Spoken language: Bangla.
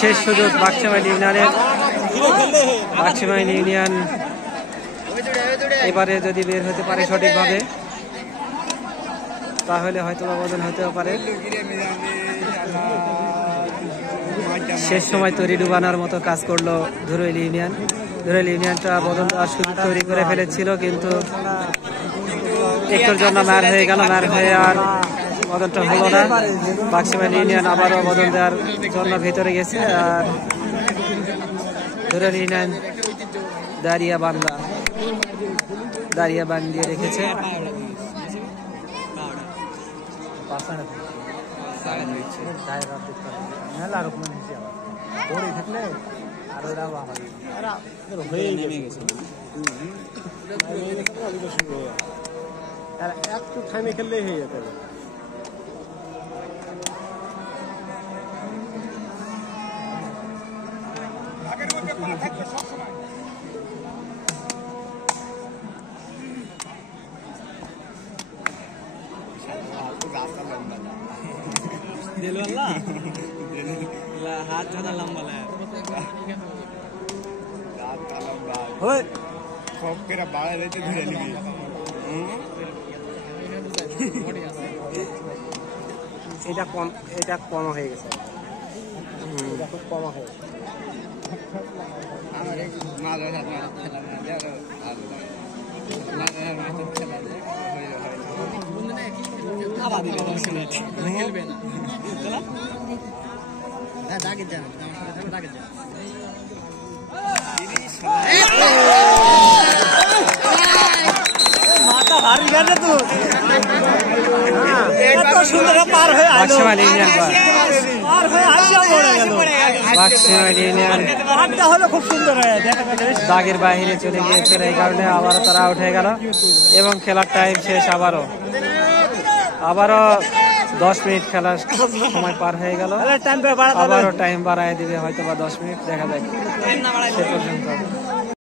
শেষ সুযোগ বাক্সিমাইল ইউনিয়নের। বাক্সিমাইল ইউনিয়ন এবারে যদি বের হতে পারে সঠিকভাবে তাহলে হয়তো বদল হতেও পারে। শেষ সময় তৈরি ডুবানোর মতো কাজ করলো ধুরুইল ইউনিয়ন। ধুরুইল ইউনিয়নটা বদল দেওয়ার সুযোগ তৈরি করে ফেলেছিল, কিন্তু একটুর জন্য ম্যার হয়ে গেল। ম্যার হয়ে আর বদলটা হলো না। বাক্সিমাইল ইউনিয়ন আবারও বদল দেওয়ার জন্য ভিতরে গেছে। আর ধুরুইল ইউনিয়ন দাঁড়িয়ে বান্ধিয়ে রেখেছে। একটু থামে খেললেই হয়ে যেতে। हाथ ज्यादा लंबा है। এটা কম হয়ে গেছে। এটা খুব কম হয়ে গেছে। খুব সুন্দর দাগের বাহিরে চলে গিয়েছিল, এই কারণে আবারও তারা আউট হয়ে গেল এবং খেলার টাইম শেষ। আবারও 10 মিনিট খেলার সময় পার হয়ে গেল। আবারও টাইম বাড়ায় দিবে হয়তো বা 10 মিনিট, দেখা যাক সে পর্যন্ত।